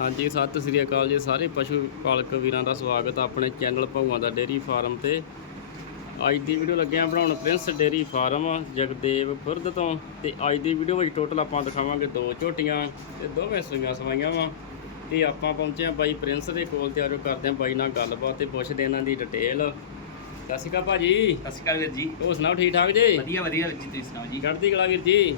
ਹਾਂਜੀ ਸਤਿ ਸ੍ਰੀ ਅਕਾਲ ਜੀ ਸਾਰੇ ਪਸ਼ੂ ਪਾਲਕ ਵੀਰਾਂ ਦਾ ਸਵਾਗਤ ਆ ਆਪਣੇ ਚੈਨਲ ਭੌਆਂ ਦਾ ਡੇਰੀ ਫਾਰਮ ਤੇ। ਅੱਜ ਦੀ ਵੀਡੀਓ ਲੱਗਿਆ ਬਣਾਉਣ prince dairy farm Jagdev Khurd ਤੋਂ ਤੇ ਅੱਜ ਦੀ ਵੀਡੀਓ ਵਿੱਚ ਟੋਟਲ ਆਪਾਂ ਦਿਖਾਵਾਂਗੇ ਦੋ ਝੋਟੀਆਂ ਤੇ ਦੋਵੇਂ ਸੂਈਆਂ ਸਵਾਈਆਂ ਵਾ। ਤੇ ਆਪਾਂ ਪਹੁੰਚੇ ਆ ਬਾਈ ਪ੍ਰਿੰਸ ਦੇ ਕੋਲ ਤੇ ਆਜੋ ਕਰਦੇ ਆ ਬਾਈ ਨਾਲ ਗੱਲਬਾਤ ਤੇ ਪੁੱਛਦੇ ਇਹਨਾਂ ਦੀ ਡਿਟੇਲ ਸਤਿ ਸ਼੍ਰੀ ਅਕਾਲ ਭਾਜੀ। ਸਤਿ ਸ਼੍ਰੀ ਅਕਾਲ ਵੀਰ ਜੀ। ਹੋਰ ਸੁਣਾਓ ਠੀਕ ਠਾਕ ਜੀ? ਵਧੀਆ ਵਧੀਆ ਵੀਰ ਜੀ ਤੁਸੀਂ ਸੁਣਾਓ ਜੀ? ਚੜ੍ਹਦੀ ਕਲਾ ਵੀਰ ਜੀ?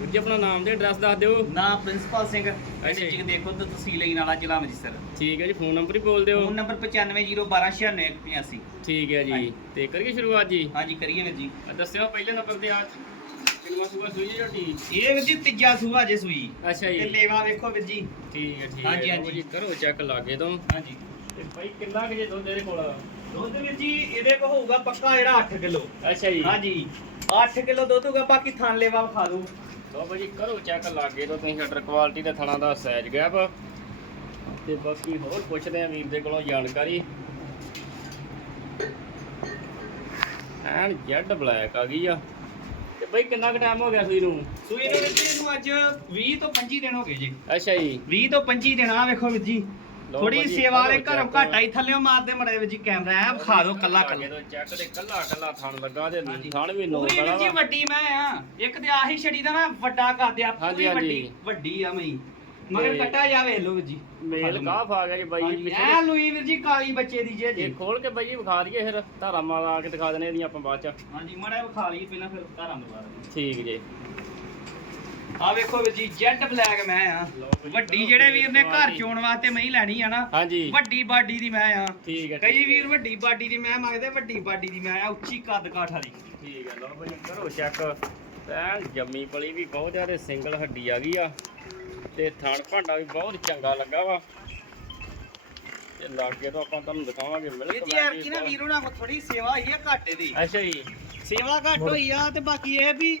ਵੀਰ ਜੀ ਆਪਣਾ ਨਾਮ ਤੇ ਐਡਰੈਸ ਦੱਸ ਦਿਓ। ਨਾਮ ਪ੍ਰਿੰਸੀਪਲ ਸਿੰਘ ਅੱਛਾ ਜੀ। ਦੇਖੋ ਤਾਂ ਤਹਿਸੀਲ ਹੀ ਨਾਲਾ ਜ਼ਿਲ੍ਹਾ ਅੰਮ੍ਰਿਤਸਰ। ਠੀਕ ਹੈ ਜੀ ਫੋਨ ਨੰਬਰ ਹੀ ਬੋਲ ਦਿਓ। ਫੋਨ ਨੰਬਰ 9501296185 ਠੀਕ ਹੈ ਜੀ। ਹਾਂਜੀ। ਤੇ ਕਰੀਏ ਸ਼ੁਰੂਆਤ ਜੀ? ਹਾਂਜੀ ਕਰੀਏ ਵੀਰ ਜੀ। ਆ ਦੱਸਿਓ ਪਹਿਲੇ ਨੰਬਰ ਤੇ ਆ। ਕਿੰਨਾ ਸੂਆ ਸੂਈ ਜੀ ਝੋਟੀ ਇਹ ਵੀਰ ਜੀ ਤੀਜਾ ਸੂਆ ਜੇ ਸੂਈ। ਅੱਛਾ ਤੇ ਜੀ ਲੇਵਾ ਵੇਖੋ ਵੀਰ ਜੀ। ਠੀਕ ਹੈ ਠੀਕ ਹਾਂਜੀ, ਹੈ ਹਾਂਜੀ। ਜੀ ਕਰੋ ਚੈੱਕ ਲਾਗੇ ਤੋਂ। ਹਾਂਜੀ। ਤੇ ਭਾਈ ਕਿੰਨਾ ਕੁ ਜੇ ਦੁੱਧ ਇਹਦੇ ਕੋਲ? ਦੁੱਧ ਵੀਰ ਜੀ ਇਹਦੇ ਕੋ ਹੋਊਗਾ ਪੱਕਾ ਜਿਹੜਾ 8 ਕਿਲੋ। ਅੱਛਾ ਜੀ। ਹਾਂਜੀ। 8 ਕਿਲੋ ਦੁੱਧ ਹੋਊਗਾ ਬਾਕੀ ਥਾਂ ਲੇਵਾ ਖਾ ਲੂ ਲਓ ਭਾਜੀ ਕਰੋ ਚੈੱਕ ਲਾਗੇ ਤੋਂ ਤੁਸੀਂ ਸ਼ਟਰ ਕੁਆਲਿਟੀ ਤੇ ਥਣਾ ਦਾ ਸਾਈਜ਼ ਗੈਪ ਤੇ ਬਾਕੀ ਹੋਰ ਪੁੱਛਦੇ ਆ ਵੀਰ ਦੇ ਕੋਲੋਂ ਜਾਣਕਾਰੀ। ਐਨ ਜੈਡ ਬਲੈਕ ਆ ਗਈ ਆ। ਤੇ ਭਾਈ ਕਿੰਨਾ ਕੁ ਟਾਈਮ ਹੋ ਗਿਆ ਸੂਈ ਨੂੰ? ਸੂਈ ਦੇ ਇਹਨੂੰ ਅੱਜ 20 ਤੋਂ 25 ਦਿਨ ਹੋ ਗਏ ਜੀ। ਅੱਛਾ ਜੀ। 20 ਤੋਂ 25 ਦਿਨ ਆ ਵੇਖੋ ਵੀਰ ਜੀ। ਥੋੜੀ ਸੇਵਾ ਵਾਲੇ ਕਰੋ ਘਰੋਂ। ਘਾਟਾ ਹੀ ਥੱਲੇੋਂ ਮਾਰਦੇ ਮੜੇ ਵਿੱਚ ਕੈਮਰਾ ਐ ਵਿਖਾ ਦਿਓ ਕੱਲਾ ਕੱਲਾ। ਤੋਂ ਚੈੱਕ ਤੇ ਕੱਲਾ ਕੱਲਾ ਥਣ ਲੱਗਾ ਤੇ। ਥਣ ਵੀ ਨੋ ਪੂਰੀ ਵੀਰ ਜੀ ਵੱਡੀ ਮੈਂ ਆ। ਇੱਕ ਤੇ ਆਹੀ ਛੜੀ ਦਾ ਨਾ ਵੱਡਾ ਕਰਦੇ ਆ ਹਾਂਜੀ, ਪੂਰੀ ਹਾਂਜੀ। ਵੱਡੀ ਵੱਡੀ ਆ ਮਈ। ਮਗਰ ਤੇ ਕੱਟਾ ਜਾ ਵੇਖ ਲਓ ਵੀਰ ਜੀ। ਮੇਲ ਕਾਫ ਆ ਗਿਆ ਜੀ ਬਾਈ ਜੀ ਐ ਲੂਈ ਵੀਰ ਜੀ ਕਾਲੀ ਬੱਚੇ ਦੀ ਜੇ ਇਹ ਜੀ ਖੋਲ ਕੇ ਬਾਈ ਜੀ ਵਿਖਾ ਦਈਏ ਫਿਰ ਧਾਰਾ ਮਾਰ ਆ ਕੇ ਦਿਖਾ ਦਨੇ ਇਹਦੀਆਂ ਆਪਾਂ ਬਾਅਦ ਚ। ਹਾਂਜੀ ਮੜਾ ਵਿਖਾ ਲਈ ਪਹਿਲਾਂ ਫਿਰ ਧਾਰਾਂ ਦਿੰਦੇ। ਠੀਕ ਜੀ। ਆ ਵੇਖੋ ਵੀਰ ਜੀ ਜੈਡ ਬਲੈਕ ਮੈਂ ਆ। ਵੱਡੀ ਜਿਹੜੇ ਵੀਰ ਨੇ ਘਰ ਚੋਣ ਵਾਸਤੇ ਮੈਂ ਲੈਣੀ ਆ ਨਾ ਹਾਂਜੀ। ਵੱਡੀ ਬਾਡੀ ਦੀ ਮੈਂ ਆ। ਠੀਕ ਹੈ ਕਈ। ਵੀਰ ਵੱਡੀ ਬਾਡੀ ਦੀ ਮੈਂ ਮੰਗਦੇ ਵੱਡੀ ਬਾਡੀ ਦੀ ਮੈਂ ਆ ਉੱਚੀ ਕੱਦ ਕਾਠ ਵਾਲੀ। ਠੀਕ ਹੈ ਲਓ ਬਾਈ ਕਰੋ ਚੈੱਕ। ਐਨ ਜੰਮੀ ਪਲੀ ਵੀ ਬਹੁਤ ਜ਼ਿਆਦਾ ਸਿੰਗਲ ਹੱਡੀ ਆ ਗਈ ਆ। ਤੇ ਥਣ ਭਾਂਡਾ ਵੀ ਬਹੁਤ ਚੰਗਾ ਲੱਗਾ ਵਾ। ਤੇ ਲਾਗੇ ਤੋਂ ਆਪਾਂ ਤੁਹਾਨੂੰ ਦਿਖਾਵਾਂਗੇ ਮਿਲਕ ਜੀ ਯਾਰ ਕੀ ਨਾ ਵੀਰੋ ਨਾਲ ਥੋੜੀ ਸੇਵਾ ਹੋਈ ਆ ਘਾਟੇ ਦੀ ਅੱਛਾ ਜੀ। ਸੇਵਾ ਘੱਟ ਹੋਈ ਆ ਤੇ ਬਾਕੀ ਇਹ ਵੀ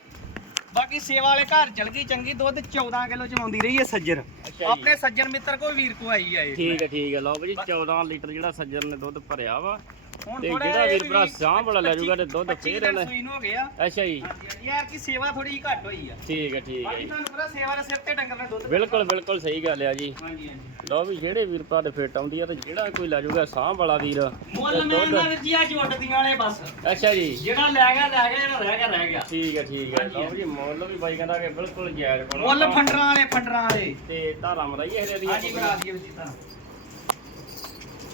ਬਾਕੀ ਸੇਵਾ ਵਾਲੇ ਘਰ ਚਲ ਗਈ ਚੰਗੀ ਦੁੱਧ 14 ਕਿਲੋ ਚਵਾਉਂਦੀ ਰਹੀ ਹੈ ਸੱਜਰ ਜੀ। ਆਪਣੇ ਸੱਜਣ ਮਿੱਤਰ ਕੋ ਵੀਰ ਕੋ ਆਈ ਆ ਇਹ। ਠੀਕ ਹੈ ਠੀਕ ਹੈ। ਲਓ ਬਾਈ ਜੀ 14 ਲੀਟਰ ਜਿਹੜਾ ਸੱਜਣ ਨੇ ਦੁੱਧ ਭਰਿਆ ਵਾ ਹੁਣ ਤੇ ਜਿਹੜਾ ਵੀਰ ਭਰਾ ਸਾਂਭ ਵਾਲਾ ਲੈ ਜਾਊਗਾ ਤੇ ਦੁੱਧ 25 ਫੇਰ ਇਹਨੇ। ਸੂਈ ਨੂੰ ਹੋ ਗਿਆ ਅੱਛਾ ਜੀ। ਯਾਰ ਕੀ ਸੇਵਾ ਥੋੜੀ ਜਿਹੀ ਘੱਟ ਹੋਈ ਆ। ਠੀਕ ਹੈ ਠੀਕ ਹੈ ਬਾਕੀ ਤੁਹਾਨੂੰ ਪਤਾ ਸੇਵਾ ਦੇ ਸਿਰ ਤੇ ਡੰਗਰ ਨੇ ਦੁੱਧ ਬਿਲਕੁਲ ਬਿਲਕੁਲ ਸਹੀ ਗੱਲ ਆ ਜੀ। ਹਾਂਜੀ ਹਾਂਜੀ। ਲਓ ਵੀ ਜਿਹੜੇ ਵੀਰ ਭਰਾ ਦੇ ਫਿੱਟ ਆਉਂਦੀ ਆ ਤੇ ਜਿਹੜਾ ਕੋਈ ਲੈ ਜਾਊਗਾ ਸਾਂਭ ਵਾਲਾ ਵੀਰ ਮੁੱਲ ਤੇ ਮੈਂ ਦੁੱਧ- ਨਾ ਵੀਰ ਜੀ ਅੱਜ ਉੱਡਦੀਆਂ ਵਾਲੇ ਬਸ। ਅੱਛਾ ਜੀ। ਜਿਹੜਾ ਲੈ ਗਿਆ ਲੈ ਗਿਆ ਜਿਹੜਾ ਰਹਿ ਗਿਆ ਰਹਿ ਗਿਆ। ਠੀਕ ਹੈ ਠੀਕ ਹੈ ਲਓ ਜੀ ਮੁੱਲ ਵੀ ਬਾਈ ਕਹਿੰਦਾ ਕਿ ਬਿਲਕੁਲ ਜਾਇਜ਼ ਕੋਲ ਮੁੱਲ ਫੰਡਰਾਂ ਵਾਲੇ ਫੰਡਰਾਂ ਵਾਲੇ। ਤੇ ਧਾਰਾ ਮਰਾਈਏ ਇਹਦੇ ਦੀਆਂ ਹਾਂਜੀ ਬਣਾ ਦਈਏ ਜੀ ਤਾਂ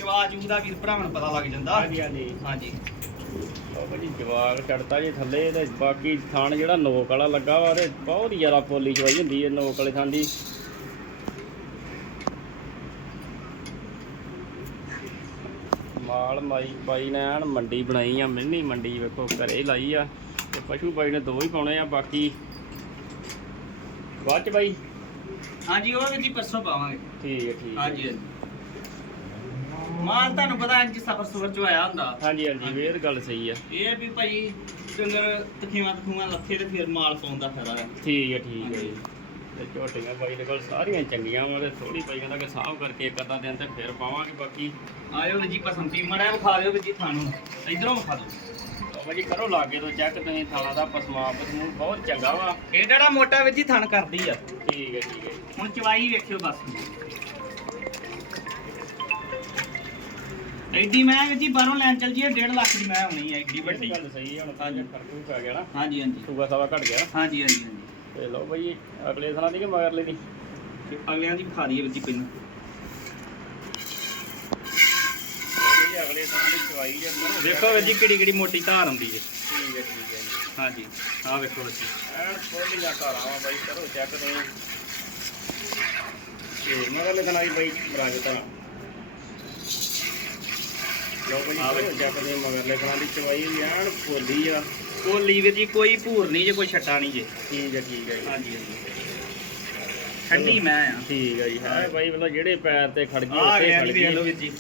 ਚਵਾ ਚੂ ਦਾ ਵੀਰ ਭਰਾਵਾਂ ਨੂੰ ਪਤਾ ਲੱਗ ਜਾਂਦਾ। ਹਾਂਜੀ ਹਾਂਜੀ। ਹਾਂਜੀ। ਭਾਜੀ ਜਵਾਗ ਚੜਤਾ ਜੀ ਥੱਲੇ ਤੇ ਬਾਕੀ ਥਣ ਜਿਹੜਾ ਨੋਕ ਵਾਲਾ ਲੱਗਾ ਵਾ ਤੇ ਬਹੁਤ ਹੀ ਜ਼ਿਆਦਾ ਪੋਲੀ ਚਵਾਈ ਹੁੰਦੀ ਹੈ ਨੋਕ ਵਾਲੇ ਥਣ ਦੀ। ਮਾਲ ਮਾਈ ਬਾਈ ਨੇ ਐਨ ਮੰਡੀ ਬਣਾਈ ਆ ਮਿੰਨੀ ਮੰਡੀ ਵੇਖੋ ਘਰੇ ਲਾਈ ਆ ਤੇ ਪਸ਼ੂ ਬਾਈ ਨੇ ਦੋ ਹੀ ਪਾਉਣੇ ਆ ਬਾਕੀ ਬਾਅਦ ਚ ਬਾਈ। ਹਾਂਜੀ ਉਹ ਵੀਰ ਜੀ ਪਰਸੋਂ ਪਾਵਾਂਗੇ। ਠੀਕ ਹੈ ਠੀਕ ਹੈ। ਹਾਂਜੀ ਹਾਂਜੀ। ਮਾਲ ਤੁਹਾਨੂੰ ਪਤਾ ਇੰਜ ਸਫਰ ਸੁਫਰ ਚ ਆਇਆ ਹੁੰਦਾ। ਹਾਂਜੀ ਹਾਂਜੀ ਇਹ ਤਾਂ ਗੱਲ ਸਹੀ ਆ। ਇਹ ਵੀ ਭਾਈ ਡੰਗਰ ਤਖੀਵਾਂ ਤਖੂਆਂ ਲੱਥੇ ਤੇ ਫਿਰ ਮਾਲ ਪਾਉਂਦਾ ਫਾਇਦਾ ਹੈ। ਠੀਕ ਹੈ ਠੀਕ ਹੈ ਜੀ। ਤੇ ਝੋਟੀਆਂ ਬਾਈ ਦੇ ਕੋਲ ਸਾਰੀਆਂ ਚੰਗੀਆਂ ਵਾ ਤੇ ਥੋੜੀ ਬਾਈ ਕਹਿੰਦਾ ਕਿ ਸਾਂਭ ਕਰਕੇ ਇੱਕ ਅੱਧਾ ਦਿਨ ਤੇ ਫਿਰ ਪਾਵਾਂਗੇ ਬਾਕੀ। ਆਇਓ ਜੀ ਪਸੰਦੀ ਮੜਿਆ ਵਿਖਾ ਦਿਓ ਵੀਰ ਜੀ ਤੁਹਾਨੂੰ ਇਧਰੋਂ ਵਿਖਾ ਦਿਓ। ਬਾਬਾ ਜੀ ਕਰੋ ਲਾਗੇ ਤੋਂ ਚੈੱਕ ਤੁਸੀਂ ਥਾਲਾ ਦਾ ਪਸਮਾ ਪਸਮੂ ਬਹੁਤ ਚੰਗਾ ਵਾ। ਇਹ ਜਿਹੜਾ ਮੋਟਾ ਵੀਰ ਜੀ ਥਣ ਕਰਦੀ ਆ। ਠੀਕ ਹੈ ਠੀਕ ਹੈ ਜੀ। ਹੁਣ ਚਵਾਈ ਵੇਖਿਓ ਬਸ। ਐਡੀ ਮੈਂ ਜੀ ਬਾਹਰੋਂ ਲੈਣ ਚੱਲ ਜੀਏ 1.5 ਲੱਖ ਦੀ ਮੈਂ ਹੋਣੀ ਹੈ ਐਡੀ ਵੱਡੀ। ਗੱਲ ਸਹੀ ਹੈ ਹੁਣ ਤਾਂ ਜੇ ਫਰਕੂ ਪੈ ਗਿਆ ਨਾ। ਹਾਂਜੀ ਹਾਂਜੀ। ਸੂਗਾ ਸਵਾ ਘਟ ਗਿਆ। ਹਾਂਜੀ ਹਾਂਜੀ ਹਾਂਜੀ। ਤੇ ਲਓ ਬਾਈ ਅਗਲੇ ਥਾਂ ਦੀ ਕਿ ਮਗਰਲੇ ਦੀ? ਤੇ ਅਗਲਿਆਂ ਦੀ ਵਿਖਾ ਦਈਏ ਜੀ ਪਹਿਲਾਂ। ਇਹ ਅਗਲੇ ਥਾਂ ਦੀ ਚਵਾਈ ਜੇ ਵੇਖੋ ਵੀਰ ਜੀ ਕਿਹੜੀ ਕਿਹੜੀ ਮੋਟੀ ਧਾਰ ਆਉਂਦੀ ਹੈ ਠੀਕ ਹੈ ਠੀਕ ਹੈ ਜੀ। ਹਾਂਜੀ ਆਹ ਵੇਖੋ ਜੀ। ਐਨ ਖੋਲੀਆਂ ਧਾਰਾਂ ਵਾ ਬਾਈ ਕਰੋ ਚੈੱਕ ਤੇ ਮਗਰਲੇ ਥਾਂ ਦੀ ਬਾਈ ਬਰਾ ਕੇ ਧਾਰਾਂ। ਆ ਚੈੱਕ ਤੁਸੀਂ ਮਗਰਲੇ ਥਾਂ ਦੀ ਚਵਾਈ ਵੀ ਐਨ ਫੋਲੀ ਆ। ਕੋਲੀ ਵੀਰ ਜੀ ਕੋਈ ਭੂਰ ਨਹੀਂ ਜੇ ਕੋਈ ਛੱਟਾ ਨਹੀਂ ਜੇ। ਠੀਕ ਹੈ ਠੀਕ ਹੈ ਜੀ। ਹਾਂਜੀ ਹਾਂਜੀ। ਠੰਡੀ ਮੈਂ ਆ। ਠੀਕ ਹੈ ਜੀ। ਹਾਂ ਬਾਈ ਮਤਲਬ ਜਿਹੜੇ ਪੈਰ ਤੇ ਖੜ ਗਈ ਆ ਉੱਥੇ ਖੜ ਗਈ ਵੀਰ ਜੀ।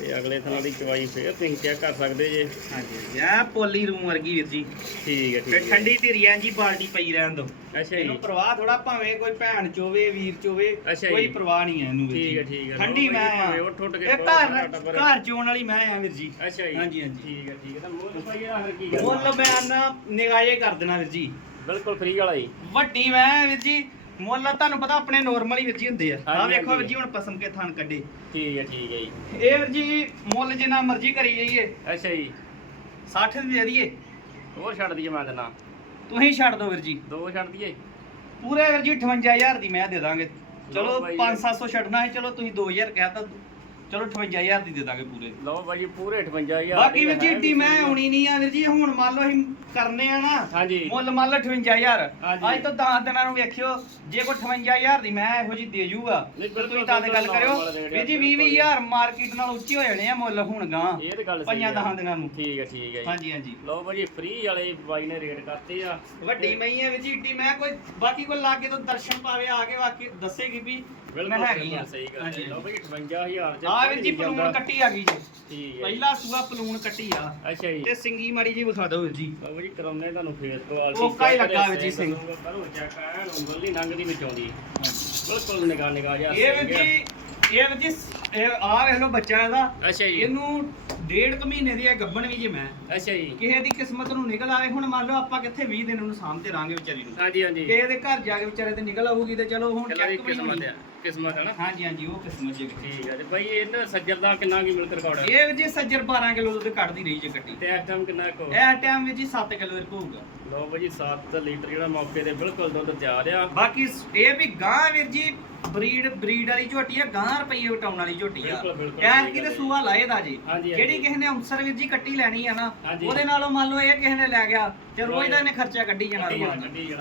ਤੇ ਅਗਲੇ ਥਾਂ ਦੀ ਚਵਾਈ ਫੇਰ ਤੁਸੀਂ ਚੈੱਕ ਕਰ ਸਕਦੇ ਜੇ। ਹਾਂਜੀ ਆ ਪੋਲੀ ਰੂਮ ਵਰਗੀ ਵੀਰ ਜੀ। ਠੀਕ ਹੈ ਤੇ ਠੀਕ ਹੈ। ਠੰਡੀ ਧੀਰੀਆਂ ਜੀ ਬਾਲਟੀ ਪਈ ਰਹਿਣ ਦੋ ਅੱਛਾ ਇਹਨੂੰ ਜੀ ਪ੍ਰਵਾਹ ਥੋੜਾ ਭਾਵੇਂ ਕੋਈ ਭੈਣ ਚੋਵੇ ਵੀਰ ਚੋਵੇ ਅੱਛਾ ਕੋਈ। ਪ੍ਰਵਾਹ ਨਹੀਂ ਹੈ ਇਹਨੂੰ ਵੀਰ ਠੀਕ ਜੀ। ਹੈ ਠੀਕ ਹੈ। ਠੰਡੀ ਮੈਂ ਆ ਭਾਵੇਂ ਉੱਠ ਉੱਠ ਕੇ ਇਹ ਘਰ ਸਾਡਾ। ਘਰ ਚੋਣ ਵਾਲੀ ਮੈਂ ਆ ਵੀਰ ਜੀ। ਅੱਛਾ ਜੀ। ਹਾਂਜੀ, ਹਾਂਜੀ। ਠੀਕ ਹੈ ਠੀਕ ਹੈ। ਤਾਂ ਮੁੱਲ ਭਾਈ ਇਹਦਾ ਫਿਰ ਕੀ ਕਰਨਾ? ਮੁੱਲ ਮੈਂ ਨਾ ਨਿਗਾਹੇ ਕਰ ਦੇਣਾ ਵੀਰ ਜੀ। ਬਿਲਕੁਲ ਫ੍ਰੀ ਵਾਲਾ ਜੀ। ਵੱਡੀ ਮੈਂ ਵੀਰ ਜੀ। ਮੁੱਲ ਤੁਹਾਨੂੰ ਪਤਾ ਆਪਣੇ ਨਾਰਮਲ ਹੀ ਜੀ ਹੁੰਦੇ ਆ। ਆ ਹਾਂਜੀ, ਵੇਖੋ ਹਾਂਜੀ। ਵੀਰ ਜੀ ਹੁਣ ਪਸਮ ਕੇ ਥਣ ਕੱਢੇ। ਠੀਕ ਹੈ ਠੀਕ ਹੈ ਜੀ। ਇਹ ਵੀਰ ਜੀ ਮੁੱਲ ਜਿੰਨਾ ਮਰਜ਼ੀ ਕਰੀ ਜਾਈਏ। ਅੱਛਾ ਜੀ। 60 ਦੇ ਦਈਏ। ਹੋਰ ਛੱਡ ਦਈਏ ਮੈਂ ਦਿਨਾ ਤੁਸੀਂ ਛੱਡ ਦਿਓ ਵੀਰ ਜੀ। ਦੋ ਛੱਡ ਦਈਏ। ਪੂਰੇ ਵੀਰ ਜੀ 58000 ਦੀ ਮੈਂ ਦੇ ਦਾਂਗੇ। ਚਲੋ ਲਓ ਬਾਈ। 5-700 ਛੱਡਣਾ ਹੈ ਚਲੋ ਤੁਸੀਂ 2000 ਕਹਿਤਾ। ਚਲੋ 58000 ਦੀ ਦੇ ਦਾਂਗੇ ਪੂਰੇ। ਲਓ ਬਾਈ ਪੂਰੇ 58000 ਬਾਕੀ ਵੀਰ ਜੀ ਏਡੀ ਮੈਂ ਆਉਣੀ ਨਹੀਂ ਆ ਵੀਰ ਜੀ ਹੁਣ ਮੰਨ ਲਓ ਅਸੀਂ ਕਰਨੇ ਆ ਨਾ ਹਾਂਜੀ। ਮੁੱਲ ਮੰਨ ਲਓ 58000 ਹਾਂਜੀ। ਅੱਜ ਤੋਂ 10 ਦਿਨਾਂ ਨੂੰ ਵੇਖਿਓ ਜੇ ਕੋਈ 58000 ਦੀ ਮੈਂ ਇਹੋ ਜੀ ਦੇ ਜੂਗਾ ਨਹੀਂ, ਫਿਰ ਬਿਲਕੁਲ ਤੁਸੀਂ ਤਾਂ ਤੇ ਗੱਲ ਬਿਲਕੁਲ ਕਰਿਓ। normal rate ਆ, ਵੀਰ ਜੀ ਬਿਲਕੁਲ। 20000 ਮਾਰਕੀਟ ਨਾਲ ਉੱਚੇ ਹੋ ਜਾਣੇ ਆ ਮੁੱਲ ਹੁਣ ਗਾਂ ਇਹ ਤੇ ਗੱਲ ਸਹੀ ਪੰਜਾਂ ਆ। ਦਹਾਂ ਦਿਨਾਂ ਨੂੰ। ਠੀਕ ਹੈ ਠੀਕ ਹੈ ਜੀ। ਹਾਂਜੀ ਹਾਂਜੀ। ਲਓ ਬਾਈ ਫ੍ਰੀ ਵਾਲੇ ਬਾਈ ਨੇ ਰੇਟ ਕਰਤੇ ਆ। ਵੱਡੀ ਮਈ ਹੈ ਵੀਰ ਜੀ ਏਡੀ ਮੈਂ ਕੋਈ ਬਾਕੀ ਕੋਈ ਲਾਗੇ ਤੋਂ ਦਰਸ਼ਨ ਪਾਵੇ ਆ ਕੇ ਵਾਕੀ ਦੱਸੇਗੀ ਵੀ ਮੈਂ ਬਿਲਕੁਲ ਹੈਗੀ ਆ। ਬਿਲਕੁਲ ਸਹੀ ਗੱਲ ਹੈ। ਹਾਂਜੀ। ਲਓ ਬਾਈ 58000 ਚ ਆ ਵੀਰ ਜੀ ਪਲੂਣ ਕੱਟੀ ਆ ਗਈ ਜੀ। ਠੀਕ ਹੈ ਪਹਿਲਾ ਸੂਆ ਪਲੂਣ ਕੱਟੀ ਆ। ਅੱਛਾ ਜੀ। ਤੇ ਸਿੰਗੀ ਮਾੜੀ ਜੀ ਵਿਖਾ ਦਿਓ ਵੀਰ ਜੀ। ਬਾਬੂ ਜੀ ਕਰਾਉਨੇ ਤੁਹਾਨੂੰ ਫੇਸ ਤੋਂ ਆਲ ਓਕਾ ਹੀ ਲੱਗਾ ਵਿੱਚ ਜੀ ਸਿੰਘ। ਕਰੋ ਚੈੱਕ ਐਨ ਉਂਗਲ ਨਹੀਂ ਲੰਘਦੀ ਵਿੱਚ ਆਉਂਦੀ ਬਿਲਕੁਲ ਨਿਗਾਹ ਨਿਗਾਹ ਜਿਹਾ ਇਹ ਵੀਰ ਜੀ ਇਹ ਵੀਰ ਜੀ ਇਹ ਆ ਵੇਖ ਲਓ ਬੱਚਾ ਇਹਦਾ। ਅੱਛਾ ਜੀ। ਇਹਨੂੰ ਡੇਢ ਕੁ ਮਹੀਨੇ ਦੀ ਹੈ ਗੱਬਣ ਵੀ ਜੇ ਮੈਂ। ਅੱਛਾ ਜੀ। ਕਿਸੇ ਦੀ ਕਿਸਮਤ ਨੂੰ ਨਿਕਲ ਆਵੇ ਹੁਣ ਮੰਨ ਲਓ ਆਪਾਂ ਕਿੱਥੇ 20 ਦਿਨ ਉਹਨੂੰ ਰਾਂਗੇ ਵਿਚਾਰੀ ਨੂੰ। ਹਾਂਜੀ ਹਾਂਜੀ। ਕਿਸੇ ਦੇ ਘਰ ਜਾ ਕੇ ਵਿਚਾਰੇ ਤੇ ਨਿਕਲ ਆਊਗੀ ਤੇ ਚਲੋ ਹੁਣ ਚੱਕ ਵੀ ਕਿਸਮਤ। ਆ। ਕਿਸਮਤ ਹੈ ਨਾ? ਹਾਂਜੀ ਹਾਂਜੀ ਉਹ ਕਿਸਮਤ ਜੇ ਠੀਕ ਹੈ ਤੇ ਭਾਈ ਇਹਨਾਂ ਸੱਜਰ ਦਾ ਕਿੰਨਾ ਕੀ ਮਿਲਕ ਰਿਕਾਰਡ ਹੈ ਇਹ ਵੀਰ ਜੀ ਸੱਜਰ 12 ਕਿਲੋ ਦੁੱਧ ਕੱਢਦੀ ਰਹੀ ਜੇ ਗੱਡੀ। ਤੇ ਇਸ ਟਾਈਮ ਕਿੰਨਾ ਕੋ ਇਹ ਟਾਈਮ ਵਿੱਚ ਜੀ 7 ਕਿਲੋ ਰਕ ਹੋਊਗਾ। ਲਓ ਭਾਈ 7 ਲੀਟਰ ਜਿਹੜਾ ਮੌਕੇ ਤੇ ਬਿਲਕੁਲ ਦੁੱਧ ਤਿਆਰ ਆ। ਬਾਕੀ ਇਹ ਵੀ ਗਾਂ ਵੀਰ ਜੀ ਬਰੀਡ ਬਰੀਡ ਵਾਲੀ ਝੋਟੀ ਆ ਗਾਂ ਰੁਪਈਏ ਵਟਾਉਣ ਵਾਲੀ ਝੋਟੀ ਆ। ਬਿਲਕੁਲ, ਬਿਲਕੁਲ, ਐਰ ਸਹੀ ਕੀ ਗੱਲ ਤੇ ਹੈ। ਸੂਆ ਲਾਏ ਦਾ ਜੀ। ਜਿਹੜੀ। ਕਿਸੇ ਨੇ ਅੰਸਰ ਵੀਰ ਜੀ ਕੱਟੀ ਲੈਣੀ ਆ ਨਾ। ਉਹਦੇ ਨਾਲੋਂ ਮੰਨ ਲਓ ਇਹ ਕਿਸੇ ਨੇ ਲੈ ਗਿਆ ਤੇ ਰੋਜ਼ ਦਾ ਇਹਨੇ ਖਰਚਾ ਕੱਢੀ ਜਾਣਾ।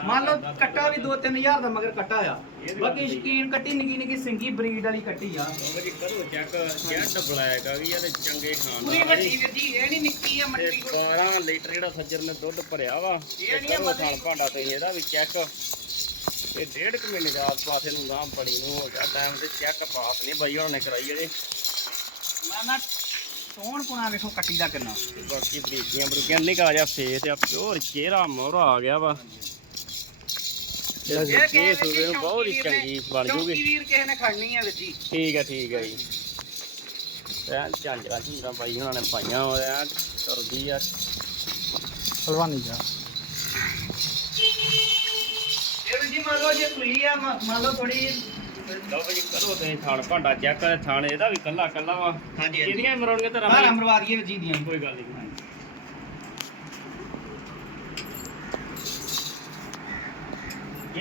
ਮੰਨ ਲਓ ਕੱਟਾ ਵੀ 2-3000 ਦਾ ਮਗਰ ਕੱਟਾ ਆ। ਬਾਕੀ। ਸ਼ਕੀਨ ਕੱਟੀ ਨਿੱਕੀ ਨਿੱਕੀ ਸਿੰਗੀ ਬਰੀਡ ਵਾਲੀ ਕੱਟੀ ਆ। ਭਾਈ ਕਰੋ ਚੈੱਕ ਜੈਡ ਬਲੈਕ ਆ ਗਈ ਆ ਤੇ ਚੰਗੇ ਖਾਣ ਪੂਰੀ ਵੱਡੀ ਵੀਰ ਜੀ ਇਹ ਨਹੀਂ ਨਿੱਕੀ ਆ ਤੇ ਮੱਟੀ ਕੋਈ 12 ਲੀਟਰ ਜਿਹੜਾ ਸੱਜਰ ਨੇ ਦੁੱਧ ਭਰਿਆ ਵਾ ਇਹ ਤੇ ਨਹੀਂ ਆ ਕਰੋ ਮਤਲਬ- ਖਾਣ ਭਾਂਡਾ ਤੇ ਇਹਦਾ ਵੀ ਚੈੱਕ ਇਹ ਡੇਢ ਕੁ ਮਹੀਨੇ ਦੇ ਆਸ-ਪਾਸ ਇਹਨੂੰ ਗਾਂ ਬੜੀ ਨੂੰ ਹੋ ਗਿਆ ਟਾਈਮ ਤੇ ਚੈੱਕ ਪਾਸ ਨਹੀਂ ਬਾਈ ਹੁਣ ਨੇ ਕਰਾਈ ਇਹਦੇ। ਮੈਂ ਨਾ ਸੋਹਣ ਪੁਣਾ ਵੇਖੋ ਕੱਟੀ ਦਾ ਕਿੰਨਾ। ਤੇ ਬਾਕੀ ਬਰੀਕੀਆਂ ਬਰੂਕੀਆਂ ਨਿਕਾ ਜਾ ਫੇਸ ਆ ਪਿਓਰ ਚਿਹਰਾ ਮੋਹਰਾ ਆ ਗਿਆ ਵਾ। ਤੇ ਇਹ ਕਿਸੇ ਇਹ ਨੇ ਸੂਬੇ ਨੂੰ ਬਹੁਤ ਹੀ ਚੌਂਕੀ ਵੀਰ ਚੰਗੀ ਬਣ ਚੌਂਕੀ ਜੂਗੀ ਵੀਰ ਕਿਸੇ ਨੇ ਖੜਨੀ ਆ ਵੀਰ ਜੀ ਠੀਕ ਹੈ ਠੀਕ ਹੈ ਜੀ। ਐਨ ਝਾਂਜਰਾ ਝੁੰਜਰਾ ਬਾਈ ਉਹਨਾਂ ਨੇ ਪਾਈਆਂ ਹੋਇਆ ਕਰਦੀ ਆ। ਹਲਵਾਨੀ ਜਾ ਇਹ ਵੀਰ ਜੀ ਮੰਨ ਲਓ ਜੇ ਸੂਈ ਆ ਮ- ਮੰਨ ਲਓ ਥੋੜੀ ਲਓ ਬਈ ਕਰੋ ਤੁਸੀਂ ਥਾਣ ਭਾਂਡਾ ਚੈੱਕ ਕਰ ਥਾਣ ਇਹਦਾ ਵੀ ਕੱਲਾ ਕੱਲਾ ਵਾ। ਹਾਂਜੀ ਇਹਦੀਆਂ ਮਰਾਉਣੀਆਂ ਤਾਂ ਹਾਂ ਰਮਾ ਅਮਰਵਾ ਦਈਏ ਵੀਰ ਜੀ ਦੀਆਂ। ਕੋਈ ਗੱਲ ਨਹੀਂ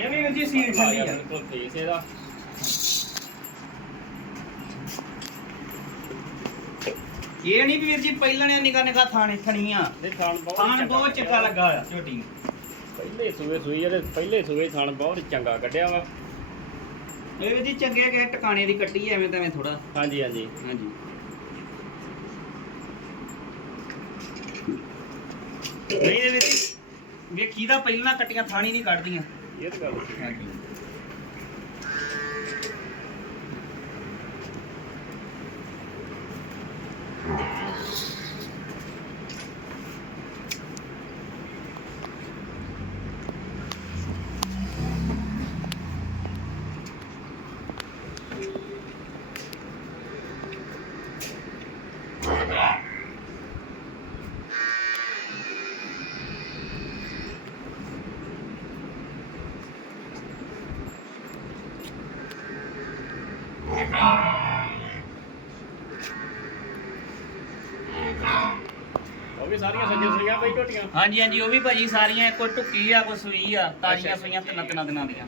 ਇਹ ਵੀ ਵੀਰ ਜੀ ਸੀਟ ਠੰਡੀ ਆ। ਬਿਲਕੁਲ ਫੇਸ ਇਹਦਾ। ਇਹ ਨਹੀਂ ਵੀ ਵੀਰ ਜੀ ਪਹਿਲਾਂ ਨੇ ਨਿਕਾ ਨਿਕਾ ਥਾਣੇ ਥਣੀਆਂ ਤੇ ਥਾਣ ਬਹੁਤ ਥਾਣ ਬਹੁਤ ਚੰਗਾ ਲੱਗਾ ਆ ਝੋਟੀ। ਪਹਿਲੇ ਸੂਏ ਸੂਈ ਇਹਦੇ ਪਹਿਲੇ ਸੂਏ ਥਾਣ ਬਹੁਤ ਚੰਗਾ ਕੱਢਿਆ ਵਾ। ਇਹ ਵੀਰ ਜੀ ਚੰਗੇ ਕਿਸੇ ਟਿਕਾਣੇ ਦੀ ਕੱਟੀ ਐਵੇਂ ਤਾਂ ਐਵੇਂ ਥੋੜਾ ਹਾਂਜੀ ਹਾਂਜੀ। ਹਾਂਜੀ। ਨਹੀਂ ਇਹ ਵੀਰ ਜੀ ਵੇਖੀ ਦਾ ਪਹਿਲਾਂ ਕੱਟੀਆਂ ਥਾਣੀ ਨਹੀਂ ਕੱਢਦੀਆਂ। ਇਹ ਵੀ ਸਾਰੀਆਂ ਸੱਜੇ ਸੂਈਆਂ ਬਈ ਝੋਟੀਆਂ ਹਾਂਜੀ ਹਾਂਜੀ ਉਹ ਵੀ ਭਾਜੀ ਸਾਰੀਆਂ ਕੋਈ ਟੁੱਕੀ ਆ ਕੋਈ ਸੂਈ ਆ ਤਾਜ਼ੀਆਂ ਸੂਈਆਂ ਤਿੰਨ ਤਿੰਨ ਦਿਨਾਂ ਦੀਆਂ।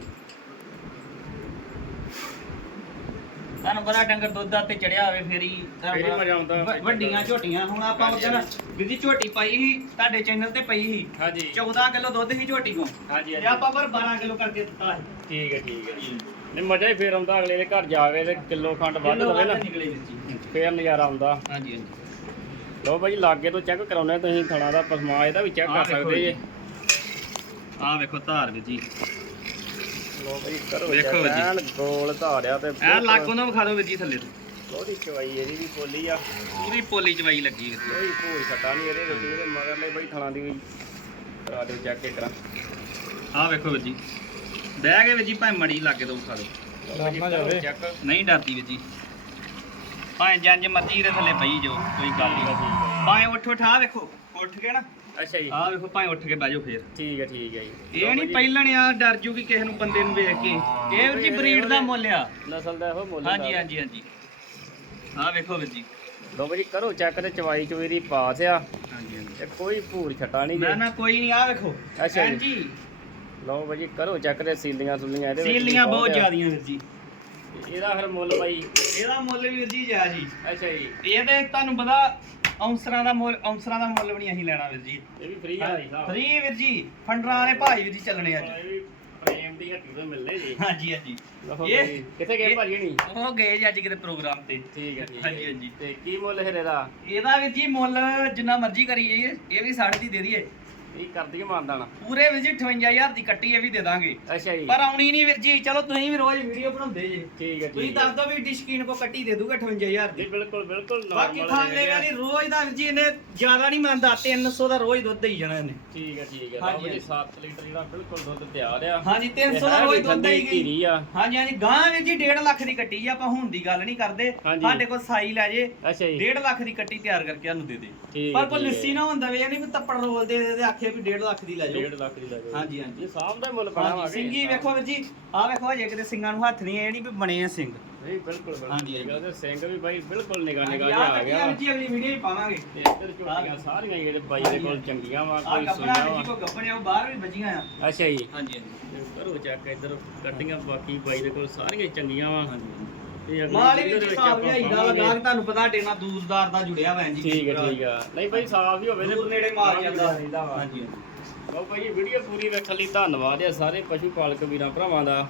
ਤੁਹਾਨੂੰ ਬੜਾ ਡੰਗਰ ਦੁੱਧ ਤੇ ਚੜਿਆ ਹੋਵੇ ਫੇਰ ਹੀ ਤੁਹਾਨੂੰ ਫੇਰ ਹੀ ਪਤਾ ਮਜ਼ਾ ਆਉਂਦਾ ਵ- ਵੱਡੀਆਂ ਝੋਟੀਆਂ। ਹੁਣ ਆਪਾਂ ਉਧਰ ਵੀਦੀ ਝੋਟੀ ਪਾਈ ਸੀ ਤੁਹਾਡੇ ਚੈਨਲ ਤੇ ਪਈ ਸੀ। ਹਾਂਜੀ। 14 ਕਿਲੋ ਦੁੱਧ ਸੀ ਝੋਟੀ ਕੋ ਹਾਂਜੀ ਤੇ ਹਾਂਜੀ ਆਪਾਂ ਪਰ 12 ਕਿਲੋ ਕਰਕੇ ਦਿੱਤਾ ਸੀ। ਠੀਕ ਹੈ ਠੀਕ ਹੈ ਨਹੀਂ ਮਜ਼ਾ ਹੀ ਫੇਰ ਆਉਂਦਾ ਅਗਲੇ ਦੇ ਘਰ ਜਾਵੇ ਤੇ ਕਿਲੋ ਖੰਡ ਵੱਧ ਕਿਲੋ ਲਵੇ ਨਾ। ਵੱਧ ਨਿਕਲੇ ਵੀਰ ਜੀ। ਫੇਰ ਨਜ਼ਾਰਾ ਆਉਂਦਾ। ਹਾਂਜੀ ਹਾਂਜੀ। ਲਓ ਭਾਈ ਲਾਗੇ ਤੋਂ ਚੈੱਕ ਕਰਾਉਣੇ ਤੁਸੀਂ ਥਣਾ ਦਾ ਪਸਮਾ ਇਹਦਾ ਵੀ ਚੈੱਕ ਕਰ ਸਕਦੇ ਜੀ। ਆਹ ਵੇਖੋ ਧਾਰ ਵੀਰ ਜੀ। ਲਓ ਭਾਈ ਕਰੋ ਵੇਖੋ ਜੀ। ਐਨ ਗੋਲ ਧਾਰਿਆ ਤੇ ਐ ਲਾਗੋਂ ਨਾ ਵਿਖਾ ਦਿਓ ਵੀਰ ਜੀ ਥੱਲੇ ਤੋਂ। ਉਹਦੀ ਚਵਾਈ ਇਹਦੀ ਵੀ ਪੋਲੀ ਆ। ਪੂਰੀ ਪੋਲੀ ਚਵਾਈ ਲੱਗੀ ਜੀ ਕੋਈ ਭੂਰ ਛੱਟਾ ਨਹੀਂ ਇਹਦੇ ਵਿੱਚ ਇਹਦੇ ਮਗਰਲੇ ਬਈ ਥਣਾ ਦੀ ਵੀ ਕਰਾ ਦਿਓ ਚੈੱਕ ਇੱਕ ਰਾਂ ਆਹ ਵੇਖੋ ਵੀਰ ਜੀ। ਬਹਿ ਕੇ ਵੀਰ ਜੀ ਭਾਵੇਂ ਮੜੀ ਲਾਗੇ ਤੋਂ ਵਿਖਾ ਦਿਓ। ਚੈੱਕ ਨਹੀਂ ਡਰਦੀ ਵੀਰ ਜੀ। ਭਾਵੇਂ ਜੰਜ ਮਰਜ਼ੀ ਦੇ ਥੱਲੇ ਪਈ ਜੋ ਕੋਈ ਗੱਲ ਨਹੀਂ ਭਾਵੇਂ ਉੱਠ ਉੱਠ ਆ ਵੇਖੋ ਉੱਠ ਕੇ ਨਾ। ਅੱਛਾ ਜੀ। ਆਹ ਵੇਖੋ ਭਾਵੇਂ ਉੱਠ ਕੇ ਬਹਿ ਜਾਓ ਫੇਰ। ਠੀਕ ਹੈ ਠੀਕ ਹੈ ਜੀ। ਇਹ ਨਹੀਂ ਪਹਿਲਣ ਆ ਡਰ ਜੂਗੀ ਕਿਸੇ ਨੂੰ ਬੰਦੇ ਨੂੰ ਵੇਖ ਕੇ। ਇਹ ਵੀਰ ਜੀ ਬਰੀਡ ਦਾ ਮੁੱਲ ਆ। ਨਸਲ ਦਾ ਇਹੋ ਮੁੱਲ ਹਾਂਜੀ ਹਾਂਜੀ ਹਾਂਜੀ। ਆਹ ਵੇਖੋ ਵੀਰ ਜੀ। ਲੋ ਭਾਜੀ ਕਰੋ ਚੈੱਕ ਤੇ ਚਵਾਈ ਦੀ ਪਾਸ ਆ। ਹਾਂਜੀ ਤੇ ਕੋਈ ਭੂਰ ਛਟਾ ਨਹੀਂ ਨਾ ਜੇ। ਨਾ ਕੋਈ ਨਹੀਂ ਆਹ ਵੇਖੋ। ਅੱਛਾ ਜੀ। ਲਓ ਭਾਜੀ ਕਰੋ ਚੈੱਕ ਤੇ ਸੀਲੀਆਂ ਸੁਲੀਆਂ ਇਹਦੇ ਵਿੱਚ ਸੀਲੀਆਂ ਬਹੁਤ ਆ। ਜ਼ਿਆਦੀਆਂ ਵੀਰ ਜੀ। ਇਹਦਾ ਫਿਰ ਮੁੱਲ ਭਾਈ ਇਹਦਾ ਮੁੱਲ ਵੀਰ ਜੀ ਜਾ ਜੀ। ਅੱਛਾ ਜੀ। ਇਹ ਤੇ ਤੁਹਾਨੂੰ ਪਤਾ ਔਂਸਰਾਂ ਦਾ ਮੁੱਲ ਔਂਸਰਾਂ ਦਾ ਮੁੱਲ ਵੀ ਨਹੀਂ ਅਸੀਂ ਲੈਣਾ ਵੀਰ ਜੀ। ਇਹ ਵੀ ਫ੍ਰੀ ਆ ਜੀ ਸਾਹਿਬ ਫ੍ਰੀ ਵੀਰ ਜੀ ਫੰਡਰਾਂ ਵਾਲੇ ਭਾਈ ਵੀਰ ਜੀ ਚੱਲਣੇ ਅੱਜ। ਇਹ ਵੀ ਫਰੇਮ ਦੀ ਹੱਟੀ ਤੋਂ ਮਿਲਨੇ ਜੀ। ਹਾਂਜੀ ਹਾਂਜੀ। ਲਓ ਇਹ- ਕਿੱਥੇ ਗਏ ਇਹ- ਭਾਜੀ ਨਹੀਂ ਉਹ ਗਏ ਜੀ ਅੱਜ ਕਿਤੇ ਪ੍ਰੋਗਰਾਮ ਤੇ। ਠੀਕ ਹੈ ਠੀਕ ਹੈ ਹਾਂਜੀ, ਹਾਂਜੀ। ਤੇ ਕੀ ਮੁੱਲ ਫਿਰ ਇਹਦਾ? ਇਹਦਾ ਵੀਰ ਜੀ ਮੁੱਲ ਜਿੰਨਾ ਮਰਜ਼ੀ ਕਰੀ ਜਾਈਏ ਇਹ ਵੀ 60 ਦੀ ਦੇ ਦਈਏ। ਇਹ ਕਰਦੀ ਹੈ ਮਾਨਦਾਣਾ ਪੂਰੇ ਵੀਰ ਜੀ 58000 ਦੀ ਕੱਟੀ ਇਹ ਵੀ ਦੇ ਦਾਂਗੇ। ਅੱਛਾ ਜੀ। ਪਰ ਆਉਣੀ ਨਹੀਂ ਵੀਰ ਜੀ ਚਲੋ ਤੁਸੀਂ ਵੀ ਰੋਜ਼ ਵੀਡੀਓ ਬਣਾਉਂਦੇ ਜੇ। ਠੀਕ ਹੈ ਤੁਸੀਂ ਠੀਕ ਦੱਸ ਦਿਓ ਵੀ ਡਿਸ਼ਕੀਨ ਕੋ ਕੱਟੀ ਦੇ ਦੂਗਾ 58000 ਜੀ ਬਿਲਕੁਲ ਬਿਲਕੁਲ ਬਾਕੀ ਖਾਣੇ। ਵਾਲੀ ਰੋਜ਼ ਦਾ ਵੀਰ ਜੀ ਇਹਨੇ ਜ਼ਿਆਦਾ ਨਹੀਂ ਮੰਨਦਾ 300 ਦਾ ਰੋਜ਼ ਦੁੱਧ ਦੇਈ ਜਾਣਾ ਇਹਨੇ। ਠੀਕ ਹੈ ਠੀਕ ਹੈ ਲਓ ਜੀ 7 ਲੀਟਰ ਜਿਹੜਾ ਬਿਲਕੁਲ ਦੁੱਧ ਤਿਆਰ ਆ। ਹਾਂਜੀ ਤੇ 300 ਦਾ ਰੋਜ਼ ਦੁੱਧ ਦੇਈ ਗਈ। ਹਾਂਜੀ ਹਾਂਜੀ ਗਾਂ ਵੀਰ ਜੀ 1.5 ਲੱਖ ਦੀ ਕੱਟੀ ਆ ਆਪਾਂ ਹੁਣ ਦੀ ਗੱਲ ਨਹੀਂ ਕਰਦੇ। ਸਾਡੇ ਕੋਲ ਸਾਈ ਲੈ ਜੇ। ਅੱਛਾ ਜੀ। 1.5 ਲੱਖ ਦੀ ਕੱਟੀ ਤਿਆਰ ਕਰਕੇ ਸਾਨੂੰ ਦੇ ਦੇ। ਠੀਕ ਪਰ ਕੋਈ ਠੀਕ। ਲੱਸੀ ਨਾ ਹੁੰਦਾ ਵੇ ਨਹੀਂ ਵੀ ਤੱਪੜ ਰੋਲ ਦੇ ਦੇ ਤੇ ਆਖੇ ਵੀ 1.5 ਲੱਖ ਦੀ ਲੈ ਜਾਓ। 1.5 ਲੱਖ ਦੀ ਲੱਗੇ ਹਾਂਜੀ ਹਾਂਜੀ। ਇਹ ਸਾਹਮ ਦਾ ਮੁੱਲ ਬਣਾ ਹਾਂਜੀ ਸਿੰਗੀ ਵੇਖੋ ਵੀਰ ਜੀ ਆਹ ਵੇਖੋ ਹਜੇ ਕਿਤੇ ਸਿੰਘਾਂ ਨੂੰ ਹੱਥ ਨਹੀਂ ਇਹ ਨਹੀਂ ਵੀ ਬਣੇ ਆ ਸਿੰਘ ਨਹੀਂ ਬਿਲਕੁਲ ਬਿਲਕੁਲ। ਹਾਂਜੀ, ਆ ਤੇ ਸਿੰਘ ਵੀ ਬਾਈ ਬਿਲਕੁਲ ਆਹ ਜਿਹਾ ਆ ਗਿਆ। ਜੀ ਅਗਲੀ ਵੀਡੀਓ ਹੀ ਪਾਵਾਂਗੇ। ਇੱਧਰ ਝੋਟੀਆਂ ਸਾਰੀਆਂ ਜਿਹੜੇ ਬਾਈ ਦੇ ਕੋਲ ਚੰਗੀਆਂ ਵਾ ਆ ਕੋਈ ਸੁਣਿਆ ਜੀ ਵਾ। ਕੋ ਗੱਪਣੇ ਉਹ ਬਾਹਰ ਵੀ ਵੱਜੀਆਂ ਆ। ਅੱਛਾ ਜੀ। ਹਾਂਜੀ ਹਾਂਜੀ। ਕਰੋ ਚੈੱਕ ਇੱਧਰ ਕੱਟੀਆਂ ਬਾਕੀ ਬਾਈ ਦੇ ਕੋਲ ਸਾਰੀਆਂ ਚੰਗੀਆਂ ਵਾ। ਅਗਲੀ ਮਾਲ ਹੀ ਵੀਡੀਓ ਵੀਰ ਦੇ ਜੀ ਵਿੱਚ ਸਾਫ਼ ਆਪਾਂ ਲਿਆਈ ਦਾ ਪਾਵਾਂਗੇ। ਲਗਾ ਤੁਹਾਨੂੰ ਪਤਾ ਸਾਡੇ ਨਾਲ ਦੂਰਦਾਰ ਦਾ ਜੁੜਿਆ ਹੋਇਆ ਜੀ। ਠੀਕ ਹੈ ਠੀਕ ਆ। ਨਹੀਂ ਸਾਫ਼ ਹੀ ਹੋਵੇ ਦੂਰ ਨੇੜੇ ਮਾਰ ਜਾਂਦਾ। ਰਹਿੰਦਾ ਵਾ ਹਾਂਜੀ। ਲਓ ਭਾਈ ਵੀਡੀਓ ਪੂਰੀ ਵੇਖਣ ਲਈ ਧੰਨਵਾਦ ਆ ਸਾਰੇ ਪਸ਼ੂ ਪਾਲਕ ਵੀਰਾਂ ਭਰਾਵਾਂ ਦਾ।